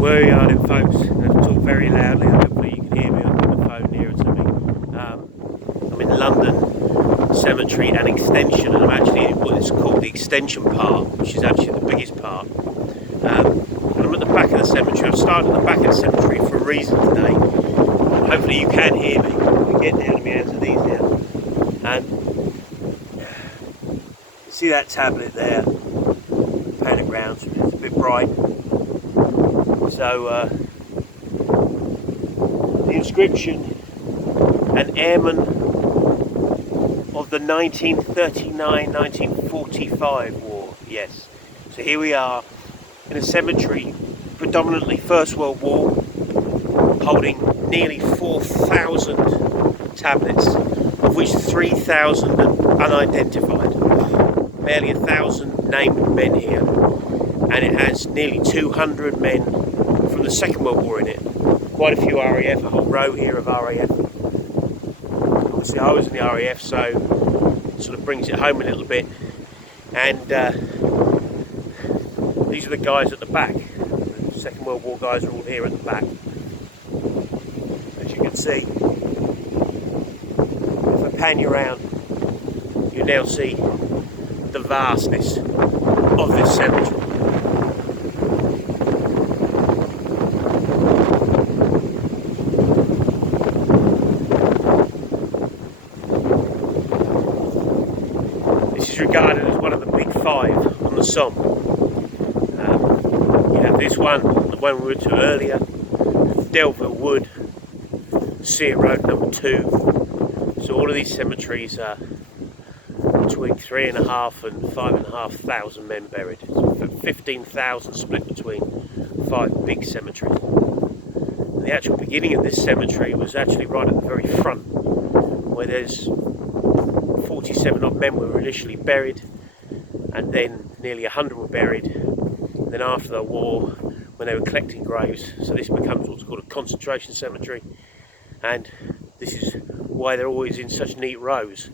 Where are you folks? I have to talk very loudly. Hopefully you can hear me. I've got the phone nearer to me. I'm in London Cemetery and Extension, and I'm actually in what is called the Extension part, which is actually the biggest part. And I'm at the back of the cemetery. I've started at the back of the cemetery for a reason today. Hopefully you can hear me. I get down to my hands and knees now. And you see that tablet there, pentagrams. It's a bit bright. So the inscription, an airman of the 1939-1945 war. Yes. So here we are in a cemetery, predominantly First World War, holding nearly 4,000 tablets, of which 3,000 are unidentified. Barely 1,000 named men here, and it has nearly 200 men from the Second World War in it. Quite a few RAF, a whole row here of RAF. Obviously I was in the RAF, so it sort of brings it home a little bit. And these are the guys at the back. The Second World War guys are all here at the back. As you can see, if I pan you around, you now see the vastness of this cemetery. Regarded as one of the big five on the Somme. You have this one, the one we were to earlier, Delville Wood, Sear Road number 2. So all of these cemeteries are between 3,500 and 5,500 men buried. So 15,000 split between 5 big cemeteries. And the actual beginning of this cemetery was actually right at the very front, where there's 47 odd men were initially buried, and then nearly 100 were buried. And then after the war, when they were collecting graves, so this becomes what's called a concentration cemetery, and this is why they're always in such neat rows.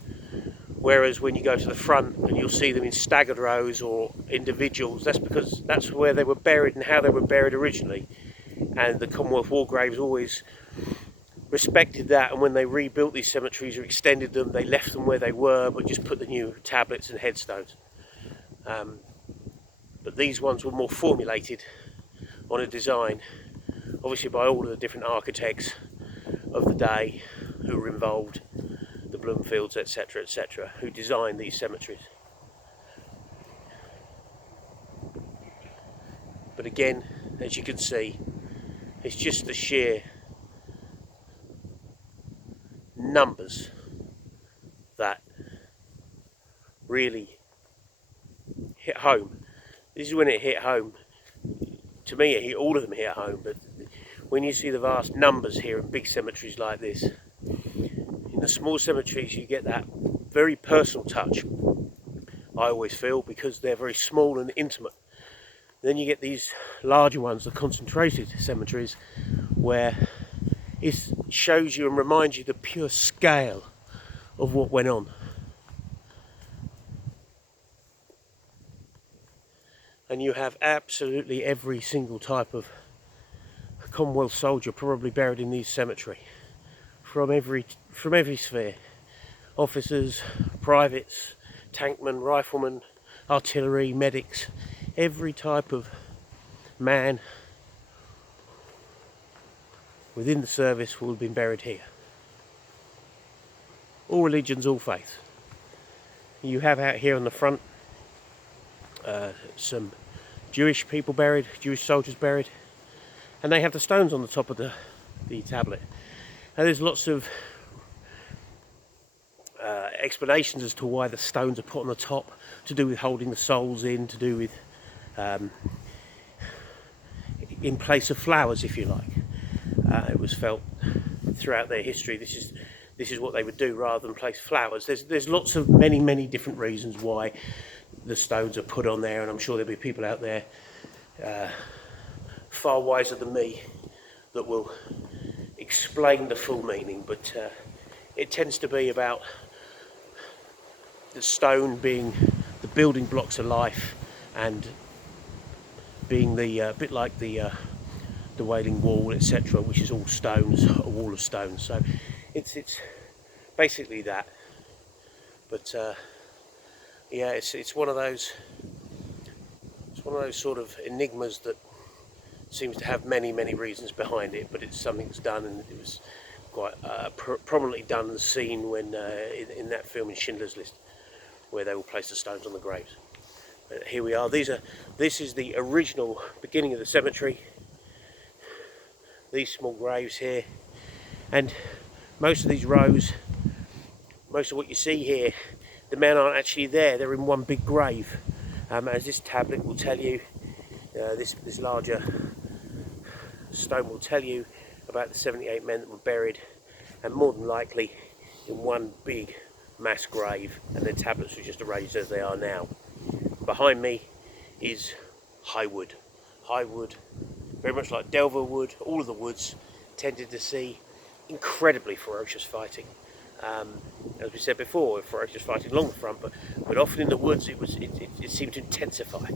Whereas when you go to the front and you'll see them in staggered rows or individuals, that's because that's where they were buried and how they were buried originally. And the Commonwealth War graves always respected that, and when they rebuilt these cemeteries or extended them, they left them where they were but just put the new tablets and headstones. But these ones were more formulated on a design, obviously by all of the different architects of the day who were involved, the Bloomfields, etc., etc., who designed these cemeteries. But again, as you can see, it's just the sheer numbers that really hit home. This is when it hit home. To me, all of them hit home, but when you see the vast numbers here in big cemeteries like this, in the small cemeteries you get that very personal touch, I always feel, because they're very small and intimate. Then you get these larger ones, the concentrated cemeteries, where it shows you and reminds you the pure scale of what went on. And you have absolutely every single type of Commonwealth soldier probably buried in these cemetery, from every sphere. Officers, privates, tankmen, riflemen, artillery, medics, every type of man within the service will have been buried here. All religions, all faiths. You have out here on the front some Jewish people buried, Jewish soldiers buried, and they have the stones on the top of the tablet. And there's lots of explanations as to why the stones are put on the top, to do with holding the souls in, to do with in place of flowers, if you like. It was felt throughout their history this is what they would do rather than place flowers. There's lots of many different reasons why the stones are put on there, and I'm sure there'll be people out there far wiser than me that will explain the full meaning, but it tends to be about the stone being the building blocks of life, and being the bit like the the Wailing Wall, etc., which is all stones, a wall of stones. So it's basically that. But yeah, it's one of those sort of enigmas that seems to have many reasons behind it. But it's something that's done, and it was quite prominently done and seen when in that film in Schindler's List, where they will place the stones on the graves. Here we are. This is the original beginning of the cemetery. These small graves here, and most of these rows, most of what you see here, the men aren't actually there. They're in one big grave, as this tablet will tell you. This larger stone will tell you about the 78 men that were buried, and more than likely in one big mass grave, and the tablets are just arranged as they are now. Behind me is High Wood. High Wood, very much like Delville Wood, all of the woods tended to see incredibly ferocious fighting. As we said before, ferocious fighting along the front, but often in the woods it seemed to intensify,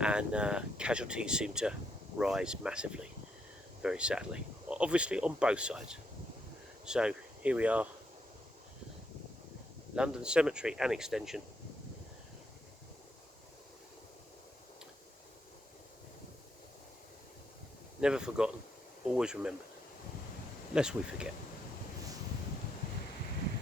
and casualties seemed to rise massively, very sadly. Obviously on both sides. So here we are, London Cemetery and Extension. Never forgotten, always remembered, lest we forget.